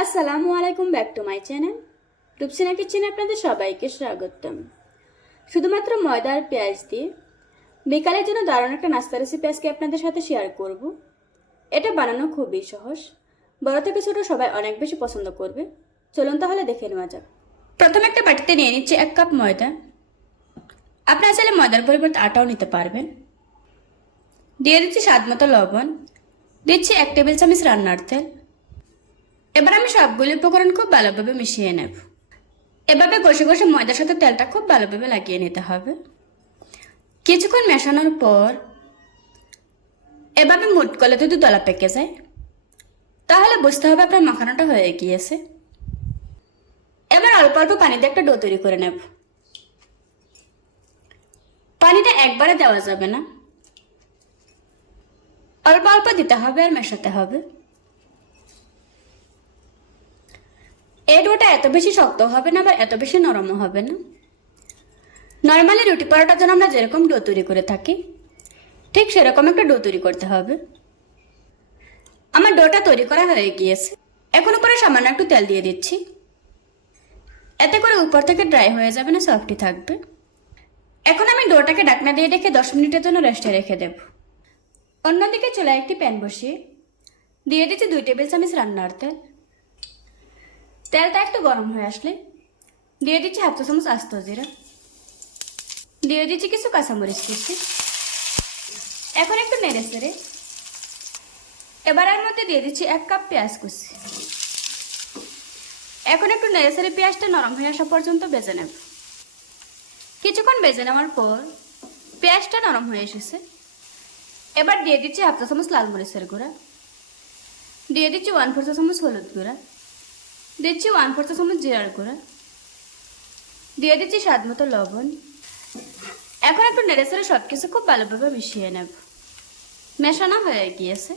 আসসালামু আলাইকুম, back to my channel. Rupsina কিচেনে আপনাদের সবাইকে স্বাগতম। শুধুমাত্র ময়দা আর পেঁয়াজ দিয়ে বিকালের জন্য দারুণ একটা নাস্তা রেসিপি আজকে আপনাদের সাথে শেয়ার করব। এটা বানানো খুবই সহজ। বড় থেকে ছোট সবাই অনেক বেশি পছন্দ করবে। চলুন তাহলে দেখে নেওয়া যাক। প্রথমে একটা বাটিতে নিয়ে নিচ্ছি এক কাপ ময়দা। আপনারা চাইলে ময়দার পরিবর্তে আটাও নিতে পারবেন। দিয়ে দিচ্ছি স্বাদ মতো লবণ। দিচ্ছি এক টেবিল চামচ রান্নার তেল। এবার আমি সবগুলি উপকরণ খুব ভালোভাবে মিশিয়ে নেব। এভাবে ঘষে ঘষে ময়দার সাথে তেলটা খুব ভালোভাবে লাগিয়ে নিতে হবে। কিছুক্ষণ মেশানোর পর এভাবে মুট করলে যদি দলা পেকে যায়। তাহলে বুঝতে হবে আপনার মাখানোটা হয়ে গিয়েছে। এবার অল্প অল্প পানি দিয়ে একটা ডো তৈরি করে নেব। পানিটা একবারে দেওয়া যাবে না। অল্প অল্প দিতে হবে আর মেশাতে হবে এই ডোটা এত বেশি শক্ত হবে না বা এত বেশি নরমও হবে না। নর্মালি রুটি পরোটার জন্য আমরা যেরকম ডো তৈরি করে থাকি, ঠিক সেরকম একটা ডো তৈরি করতে হবে। আমার ডোটা তৈরি করা হয়ে গিয়েছে। এখন উপরে সামান্য একটু তেল দিয়ে দিচ্ছি। এতে করে উপর থেকে ড্রাই হয়ে যাবে না সফটই থাকবে। এখন আমি ডোটাকে ডাকনা দিয়ে রেখে দশ মিনিটের জন্য রেস্টে রেখে দেব। অন্যদিকে চুলায় একটি প্যান বসিয়ে দিয়ে দিচ্ছি দুই টেবিল চামচ রান্নার তেল। তেলটা একটু গরম হয়ে আসলে। দিয়ে দিচ্ছি হাফ চামচ আস্ত জিরা। দিয়ে দিচ্ছি কিছু কাঁচামরিচ কুচি। এখন একটু নেড়ে সেড়ে এবার এর মধ্যে দিয়ে দিচ্ছি এক কাপ পেঁয়াজ কুচি। এখন একটু নেড়ে সেড়ে পেঁয়াজটা নরম হয়ে আসা পর্যন্ত বেজে নেব। কিছুক্ষণ বেজে নেওয়ার পর পেঁয়াজটা নরম হয়ে এসেছে। এবার দিয়ে দিচ্ছি হাফ চা চামচ লাল মরিচের গুঁড়া। দিয়ে দিচ্ছি ওয়ান ফোর চা চামচ হলুদ গুঁড়া। দিচ্ছি ওয়ান ফোর চা চামচ জিরার গুঁড়া। দিয়ে দিচ্ছি স্বাদ মতো লবণ। এখন একটু নেড়ে চেড়ে সব কিছু খুব ভালোভাবে মিশিয়ে নেব। মেশানো হয়ে গিয়েছে।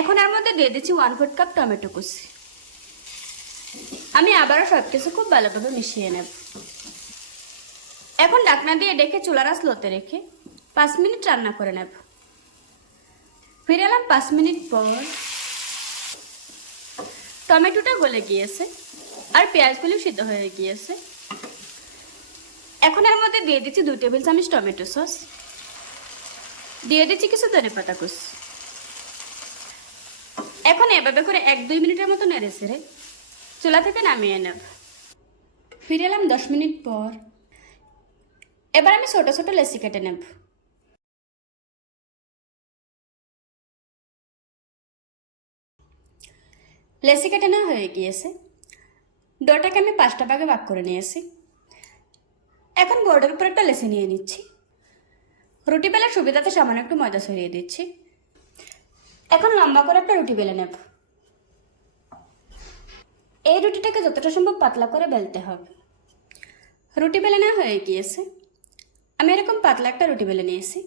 এখন এর মধ্যে দিয়ে দিচ্ছি ওয়ান ফোর্থ কাপ টমেটো কুচি। আমি আবারও সব কিছু খুব ভালোভাবে মিশিয়ে নেব। এখন ডাকনা দিয়ে ডেকে চুলার আঁচ লোতে রেখে পাঁচ মিনিট রান্না করে নেব। ফিরে এলাম পাঁচ মিনিট পর। টমেটোটা গলে গিয়েছে আর পেঁয়াজগুলো সিদ্ধ হয়ে গিয়েছে। এখন এর মধ্যে দিয়ে দিচ্ছি দু টেবিল চামচ টমেটো সস। দিয়ে দিচ্ছি কিছু ধনে পাতা কুচ। এখন এভাবে করে এক দুই মিনিটের মতো নেড়ে ছেড়ে চুলা থেকে নামিয়ে নেব। ফিরে এলাম দশ মিনিট পর। এবার আমি ছোট ছোট লেসি কেটে নেব। লেসি কেটে না হয়ে গিয়েছে। ডোটাকে আমি পাঁচটা ভাগে ভাগ করে নিয়েছি। এখন বোর্ডের উপর একটা লেসি নিয়ে নিচ্ছি। রুটি বেলার সুবিধাতে সামান্য একটু ময়দা ছড়িয়ে দিচ্ছি। এখন লম্বা করে একটা রুটি বেলে নেব। এই রুটিটাকে যতটা সম্ভব পাতলা করে বেলতে হবে। রুটি বেলে নেওয়া হয়ে গিয়েছে। আমি এরকম পাতলা একটা রুটি বেলে নিয়েছি।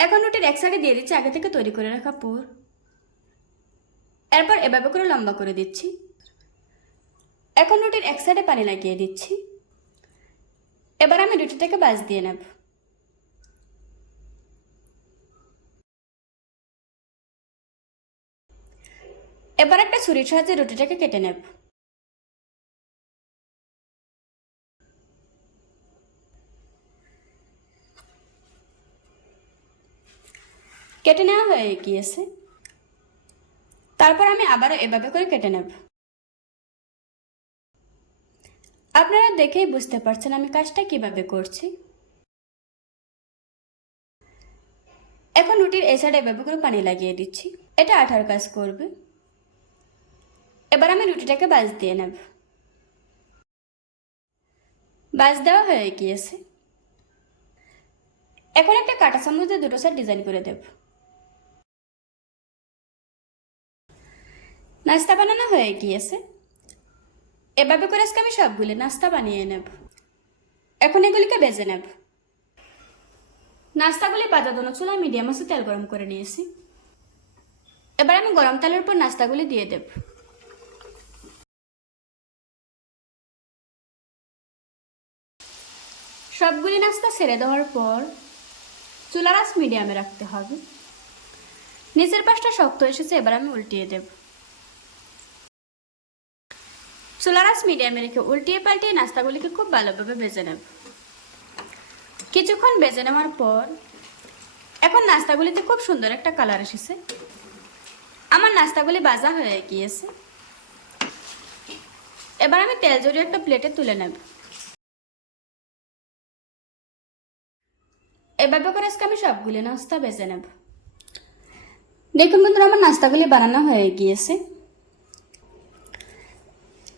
এখন রুটির এক সাইডে দিয়ে দিচ্ছি আগে থেকে তৈরি করে রাখা পুর। এরপর এভাবে করে লম্বা করে দিচ্ছি। এখন রুটির এক সাইডে পানি লাগিয়ে দিচ্ছি। এবার আমি রুটিটাকে বাজ দিয়ে নেব। এবার একটা ছুরির সাহায্যে রুটিটাকে কেটে নেব। কেটে নেওয়া হয়ে গিয়েছে। তারপর আমি আবারও এভাবে করে কেটে নেব। আপনারা দেখেই বুঝতে পারছেন আমি কাজটা কীভাবে করছি। এখন রুটির এই সাইডে এভাবে করে পানি লাগিয়ে দিচ্ছি। এটা আঠার কাজ করবে। এবার আমি রুটিটাকে বাজ দিয়ে নেব। বাজ দেওয়া হয়ে গিয়েছে। এখন একটা কাটা চামচ দুটো সাইড ডিজাইন করে দেব। নাস্তা বানানো হয়ে গিয়েছে। এভাবে করে আজকে আমি সবগুলি নাস্তা বানিয়ে নেব। এখন এগুলিকে বেজে নেব। নাস্তাগুলি পাতা দোনো চুলা মিডিয়াম আছে, তেল গরম করে নিয়েছি। এবার আমি গরম তেলের উপর নাস্তাগুলি দিয়ে দেব। সবগুলি নাস্তা ছেড়ে দেওয়ার পর চুলার আঁচ মিডিয়ামে রাখতে হবে। নিচের পাশটা শক্ত এসেছে, এবার আমি উল্টিয়ে দেব। সোলারাস মিডিয়ামে রেখে উল্টিয়ে পাল্টিয়ে নাস্তাগুলিকে খুব ভালোভাবে ভেজে নেব। কিছুক্ষণ ভেজে নেওয়ার পর এখন নাস্তাগুলিতে খুব সুন্দর একটা কালার এসেছে। আমার নাস্তাগুলি বাজা হয়ে গিয়েছে। এবার আমি তেল জড়িয়ে একটা প্লেটে তুলে নেব। এভাবে করে আজকে আমি সবগুলি নাস্তা বেজে নেব। দেখুন বন্ধুরা, আমার নাস্তাগুলি বানানো হয়ে গিয়েছে।